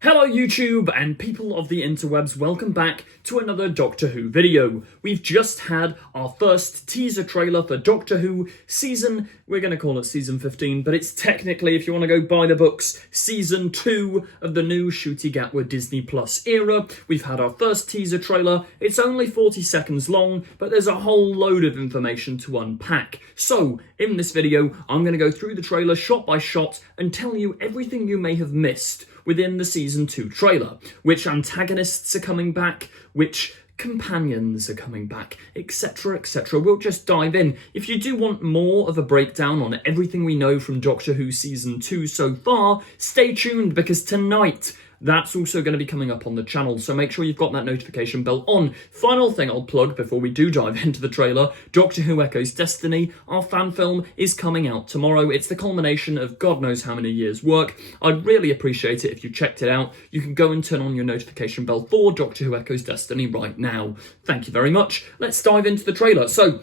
Hello YouTube and people of the interwebs, welcome back to another Doctor Who video. We've just had our first teaser trailer for Doctor Who season, we're going to call it season 15, but it's technically, if you want to go by the books, season 2 of the new Ncuti Gatwa Disney Plus era. We've had our first teaser trailer, it's only 40 seconds long, but there's a whole load of information to unpack. So, in this video, I'm going to go through the trailer shot by shot and tell you everything you may have missed within the Season 2 trailer. Which antagonists are coming back, which companions are coming back, etc, etc. We'll just dive in. If you do want more of a breakdown on everything we know from Doctor Who Season 2 so far, stay tuned because tonight that's also going to be coming up on the channel, so make sure you've got that notification bell on. Final thing I'll plug before we do dive into the trailer, Doctor Who Echoes Destiny, our fan film, is coming out tomorrow. It's the culmination of God knows how many years' work. I'd really appreciate it if you checked it out. You can go and turn on your notification bell for Doctor Who Echoes Destiny right now. Thank you very much. Let's dive into the trailer. So,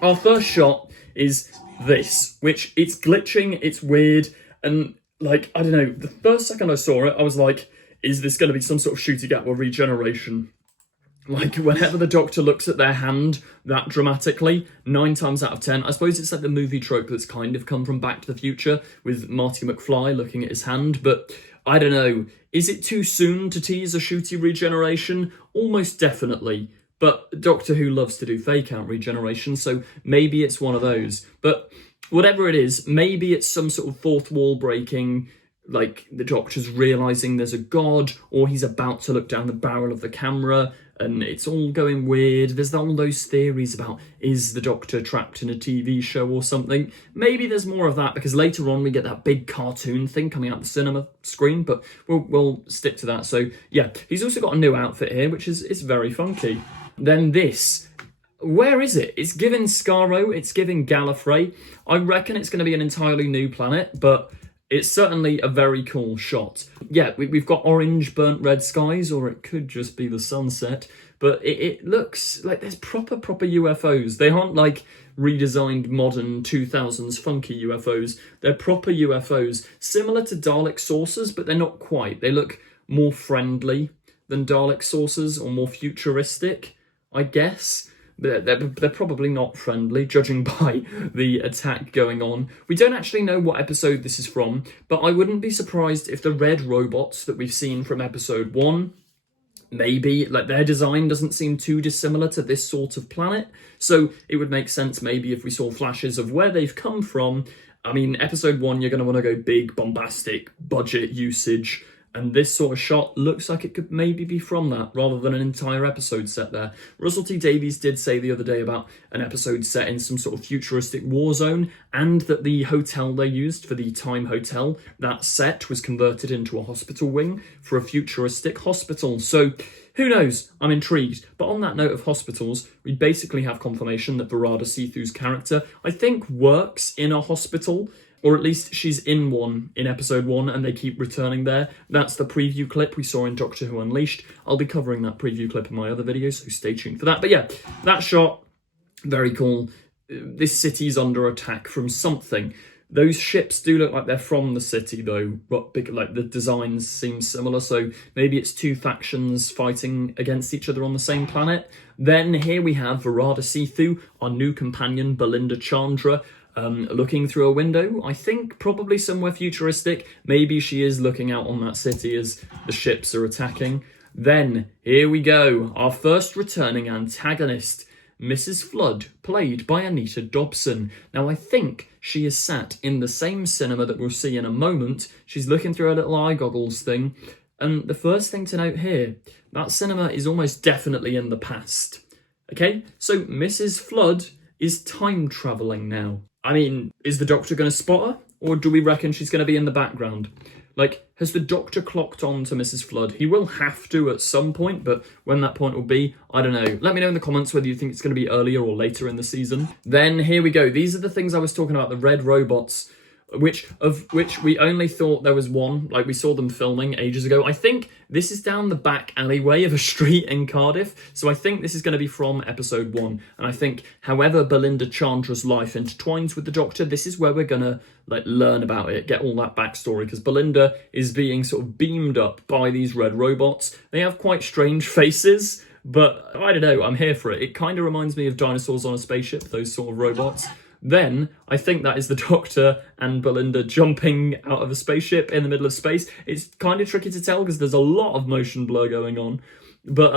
our first shot is this, which it's glitching, it's weird, and like, I don't know, the first second I saw it, I was like, is this going to be some sort of Ncuti Gatwa regeneration? Like, whenever the Doctor looks at their hand that dramatically, 9 times out of 10, I suppose it's like the movie trope that's kind of come from Back to the Future, with Marty McFly looking at his hand, but I don't know, is it too soon to tease a Ncuti regeneration? Almost definitely. But Doctor Who loves to do fake-out regeneration, so maybe it's one of those. But whatever it is, maybe it's some sort of fourth wall breaking, like the Doctor's realising there's a god, or he's about to look down the barrel of the camera, and it's all going weird. There's all those theories about, is the Doctor trapped in a TV show or something? Maybe there's more of that, because later on we get that big cartoon thing coming out the cinema screen, but we'll stick to that. So yeah, he's also got a new outfit here, which is very funky. Then this. Where is it? It's giving Skaro, it's giving Gallifrey. I reckon it's going to be an entirely new planet, but it's certainly a very cool shot. Yeah, we've got orange burnt red skies, or it could just be the sunset, but it looks like there's proper UFOs. They aren't like redesigned modern 2000s funky UFOs. They're proper UFOs, similar to Dalek saucers, but they're not quite. They look more friendly than Dalek saucers, or more futuristic, I guess. They're probably not friendly, judging by the attack going on. We don't actually know what episode this is from, but I wouldn't be surprised if the red robots that we've seen from episode 1, maybe, like, their design doesn't seem too dissimilar to this sort of planet, so it would make sense maybe if we saw flashes of where they've come from. I mean, episode 1, you're going to want to go big, bombastic, budget usage, and this sort of shot looks like it could maybe be from that, rather than an entire episode set there. Russell T Davies did say the other day about an episode set in some sort of futuristic war zone, and that the hotel they used for the Time Hotel, that set was converted into a hospital wing for a futuristic hospital. So, who knows? I'm intrigued. But on that note of hospitals, we basically have confirmation that Varada Sethu's character, I think, works in a hospital, or at least she's in one in episode 1 and they keep returning there. That's the preview clip we saw in Doctor Who Unleashed. I'll be covering that preview clip in my other videos, so stay tuned for that. But yeah, that shot, very cool. This city's under attack from something. Those ships do look like they're from the city though, but like the designs seem similar, so maybe it's 2 factions fighting against each other on the same planet. Then here we have Varada Sethu, our new companion, Belinda Chandra, looking through a window. I think probably somewhere futuristic. Maybe she is looking out on that city as the ships are attacking. Then, here we go, our first returning antagonist, Mrs. Flood, played by Anita Dobson. Now, I think she is sat in the same cinema that we'll see in a moment. She's looking through her little eye goggles thing. And the first thing to note here, that cinema is almost definitely in the past. Okay, so Mrs. Flood is time travelling now. I mean, is the Doctor going to spot her? Or do we reckon she's going to be in the background? Like, has the Doctor clocked on to Mrs. Flood? He will have to at some point, but when that point will be, I don't know. Let me know in the comments whether you think it's going to be earlier or later in the season. Then, here we go. These are the things I was talking about, the red robots. of which we only thought there was one. Like, we saw them filming ages ago. I think this is down the back alleyway of a street in Cardiff, so I think this is going to be from episode 1. And I think however Belinda Chandra's life intertwines with the Doctor, this is where we're going to like learn about it, get all that backstory, because Belinda is being sort of beamed up by these red robots. They have quite strange faces, but I don't know, I'm here for it. It kind of reminds me of dinosaurs on a spaceship, those sort of robots. Then, I think that is the Doctor and Belinda jumping out of a spaceship in the middle of space. It's kind of tricky to tell because there's a lot of motion blur going on. But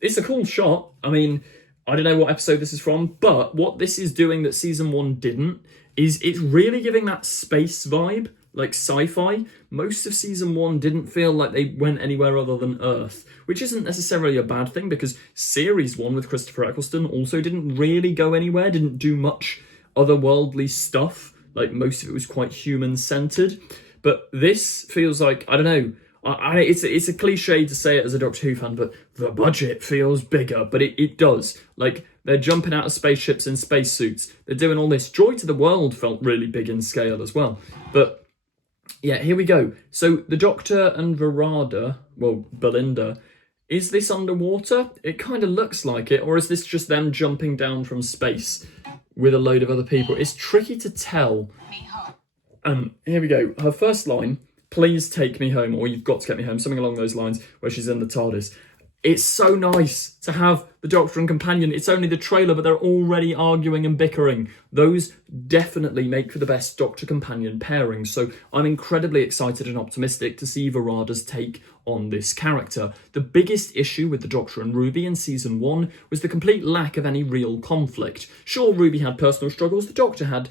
it's a cool shot. I mean, I don't know what episode this is from, but what this is doing that season 1 didn't is it's really giving that space vibe, like sci-fi. Most of season 1 didn't feel like they went anywhere other than Earth, which isn't necessarily a bad thing because series 1 with Christopher Eccleston also didn't really go anywhere, didn't do much otherworldly stuff. Like, most of it was quite human-centered. But this feels like, I don't know, it's a cliche to say it as a Doctor Who fan, but the budget feels bigger, but it does. Like, they're jumping out of spaceships in spacesuits. They're doing all this. Joy to the World felt really big in scale as well. But yeah, here we go. So the Doctor and Verada, well, Belinda, is this underwater? It kind of looks like it, or is this just them jumping down from space with a load of other people? It's tricky to tell. Here we go. Her first line, please take me home, or you've got to get me home, something along those lines, where she's in the TARDIS. It's so nice to have the Doctor and Companion. It's only the trailer, but they're already arguing and bickering. Those definitely make for the best Doctor-Companion pairing, so I'm incredibly excited and optimistic to see Verada's take on this character. The biggest issue with the Doctor and Ruby in season 1 was the complete lack of any real conflict. Sure, Ruby had personal struggles, the Doctor had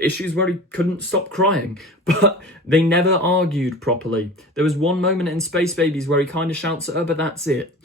issues where he couldn't stop crying, but they never argued properly. There was one moment in Space Babies where he kind of shouts at her, but that's it.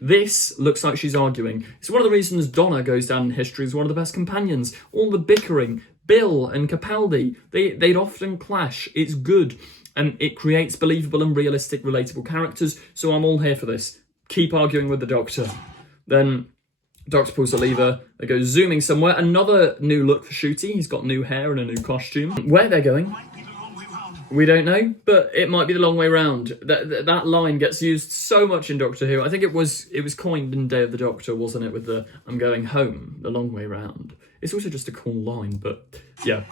This looks like she's arguing. It's one of the reasons Donna goes down in history as one of the best companions. All the bickering, Bill and Capaldi, they'd often clash. It's good, and it creates believable and realistic, relatable characters, so I'm all here for this. Keep arguing with the Doctor. Then Doctor pulls a lever, they go zooming somewhere. Another new look for Shooty. He's got new hair and a new costume. Where they're going, we don't know, but it might be the long way round. That line gets used so much in Doctor Who. I think it was coined in Day of the Doctor, wasn't it, with the I'm going home, the long way round. It's also just a cool line, but yeah.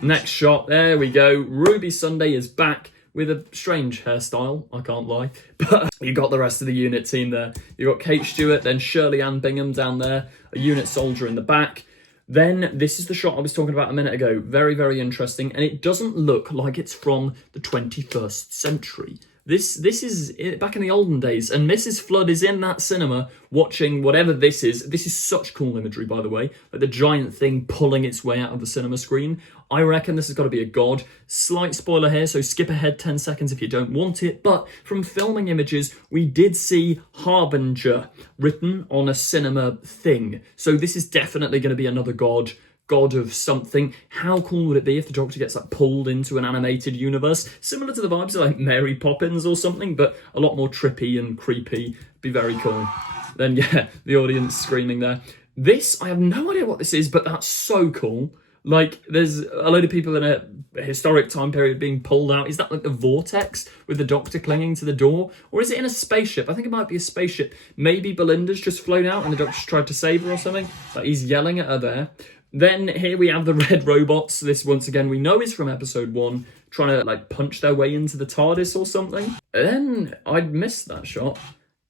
Next shot, there we go. Ruby Sunday is back with a strange hairstyle, I can't lie. But you got the rest of the unit team there. You got Kate Stewart, then Shirley Ann Bingham down there, a unit soldier in the back. Then this is the shot I was talking about a minute ago. Very, very interesting. And it doesn't look like it's from the 21st century. This is back in the olden days, and Mrs. Flood is in that cinema watching whatever this is. This is such cool imagery, by the way. Like the giant thing pulling its way out of the cinema screen. I reckon this has got to be a god. Slight spoiler here, so skip ahead 10 seconds if you don't want it. But from filming images, we did see Harbinger written on a cinema thing. So this is definitely going to be another god of something. How cool would it be if the Doctor gets like pulled into an animated universe, similar to the vibes of like Mary Poppins or something, but a lot more trippy and creepy? Be very cool. Then yeah, the audience screaming there. This, I have no idea what this is, but that's so cool. Like, there's a load of people in a historic time period being pulled out. Is that like the vortex with the Doctor clinging to the door? Or is it in a spaceship? I think it might be a spaceship. Maybe Belinda's just flown out and the Doctor's tried to save her or something. Like, he's yelling at her there. Then here we have the red robots. This, once again, we know is from episode 1, trying to like punch their way into the TARDIS or something. And then I'd missed that shot.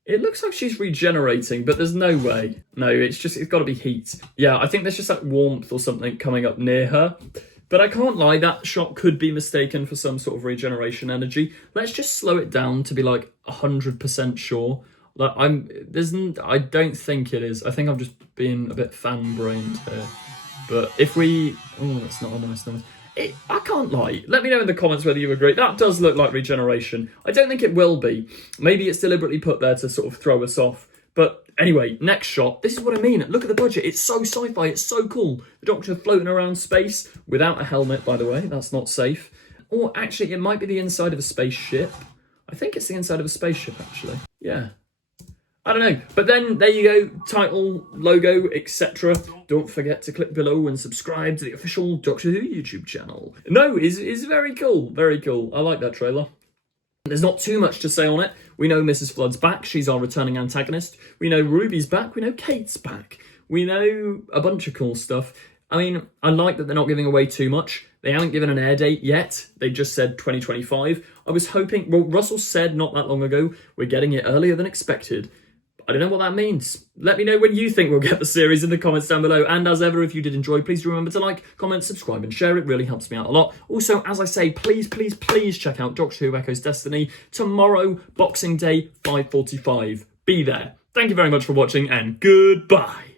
It looks like she's regenerating, but there's no way. No, it's got to be heat. Yeah, I think there's just like warmth or something coming up near her. But I can't lie, that shot could be mistaken for some sort of regeneration energy. Let's just slow it down to be like 100% sure. Like I don't think it is. I think I'm just being a bit fan-brained here. But if we... Oh, that's not a nice noise. I can't lie. Let me know in the comments whether you agree. That does look like regeneration. I don't think it will be. Maybe it's deliberately put there to sort of throw us off. But anyway, next shot. This is what I mean. Look at the budget. It's so sci-fi. It's so cool. The Doctor floating around space without a helmet, by the way. That's not safe. Or actually, it might be the inside of a spaceship. I think it's the inside of a spaceship, actually. Yeah. I don't know. But then, there you go. Title, logo, etc. Don't forget to click below and subscribe to the official Doctor Who YouTube channel. No, it's very cool. Very cool. I like that trailer. There's not too much to say on it. We know Mrs. Flood's back. She's our returning antagonist. We know Ruby's back. We know Kate's back. We know a bunch of cool stuff. I mean, I like that they're not giving away too much. They haven't given an air date yet. They just said 2025. I was hoping... Well, Russell said not that long ago, we're getting it earlier than expected. I don't know what that means. Let me know when you think we'll get the series in the comments down below. And as ever, if you did enjoy, please remember to like, comment, subscribe and share. It really helps me out a lot. Also, as I say, please check out Doctor Who Echoes Destiny tomorrow, Boxing Day, 5:45. Be there. Thank you very much for watching and goodbye.